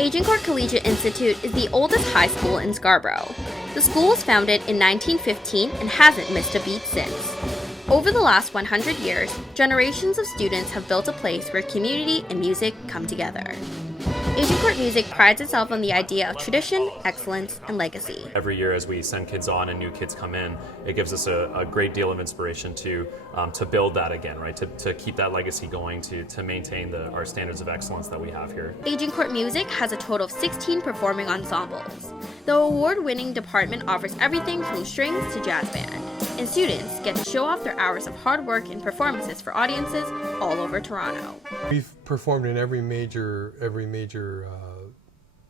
Agincourt Collegiate Institute is the oldest high school in Scarborough. The school was founded in 1915 and hasn't missed a beat since. Over the last 100 years, generations of students have built a place where community and music come together. Agincourt Music prides itself on the idea of tradition, excellence, and legacy. Every year as we send kids on and new kids come in, it gives us a great deal of inspiration to build that again, right? To keep that legacy going, to maintain our standards of excellence that we have here. Agincourt Music has a total of 16 performing ensembles. The award-winning department offers everything from strings to jazz band, and students get to show off their hours of hard work and performances for audiences all over Toronto. We've performed in every major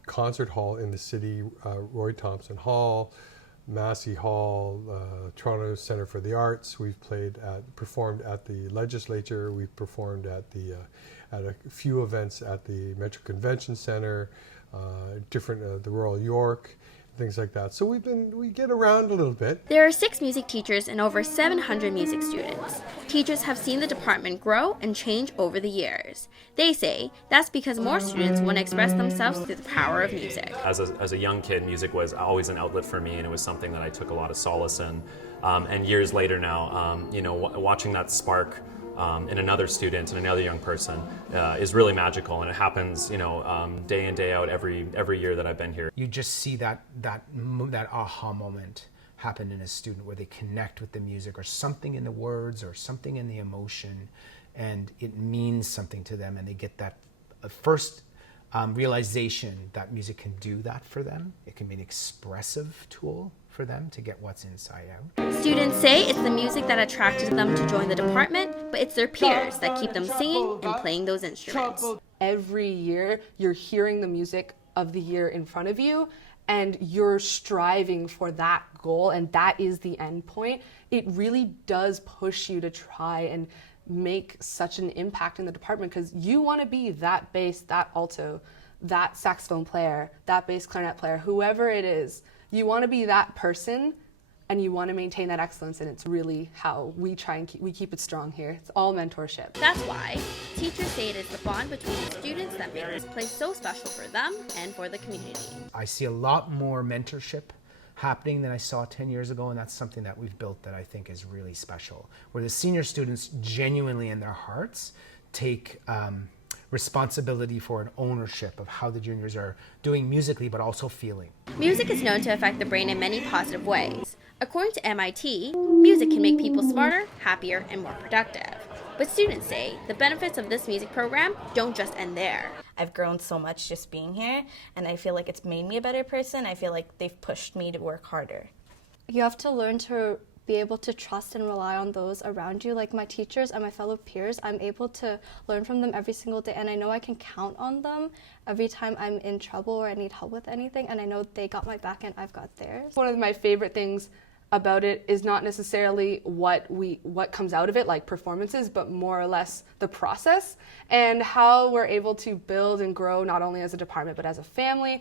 concert hall in the city, Roy Thompson Hall, Massey Hall, Toronto Centre for the Arts. We've performed at the Legislature. We've performed at a few events at the Metro Convention Centre, the Royal York, things like that. So we get around a little bit. There are 6 music teachers and over 700 music students. Teachers have seen the department grow and change over the years. They say that's because more students want to express themselves through the power of music. As a young kid, music was always an outlet for me, and it was something that I took a lot of solace in. And years later now, watching that spark in another student and another young person is really magical, and it happens, day in, day out, every year that I've been here. You just see that aha moment happen in a student where they connect with the music or something in the words or something in the emotion, and it means something to them, and they get that first realization that music can do that for them. It can be an expressive tool for them to get what's inside out. Students say it's the music that attracted them to join the department, but it's their peers that keep them singing and playing those instruments. Every year, you're hearing the music of the year in front of you, and you're striving for that goal, and that is the end point. It really does push you to try and make such an impact in the department, because you want to be that bass, that alto, that saxophone player, that bass clarinet player, whoever it is. You want to be that person, and you want to maintain that excellence, and it's really how we try and keep it strong here. It's all mentorship. That's why teachers say it is the bond between the students that make this place so special for them and for the community. I see a lot more mentorship happening than I saw 10 years ago, and that's something that we've built that I think is really special, where the senior students genuinely in their hearts take responsibility for an ownership of how the juniors are doing musically, but also feeling. Music is known to affect the brain in many positive ways. According to MIT, music can make people smarter, happier, and more productive. But students say the benefits of this music program don't just end there. I've grown so much just being here, and I feel like it's made me a better person. I feel like they've pushed me to work harder. You have to learn to be able to trust and rely on those around you, like my teachers and my fellow peers. I'm able to learn from them every single day, and I know I can count on them every time I'm in trouble or I need help with anything, and I know they got my back and I've got theirs. One of my favorite things about it is not necessarily what comes out of it, like performances, but more or less the process and how we're able to build and grow not only as a department but as a family.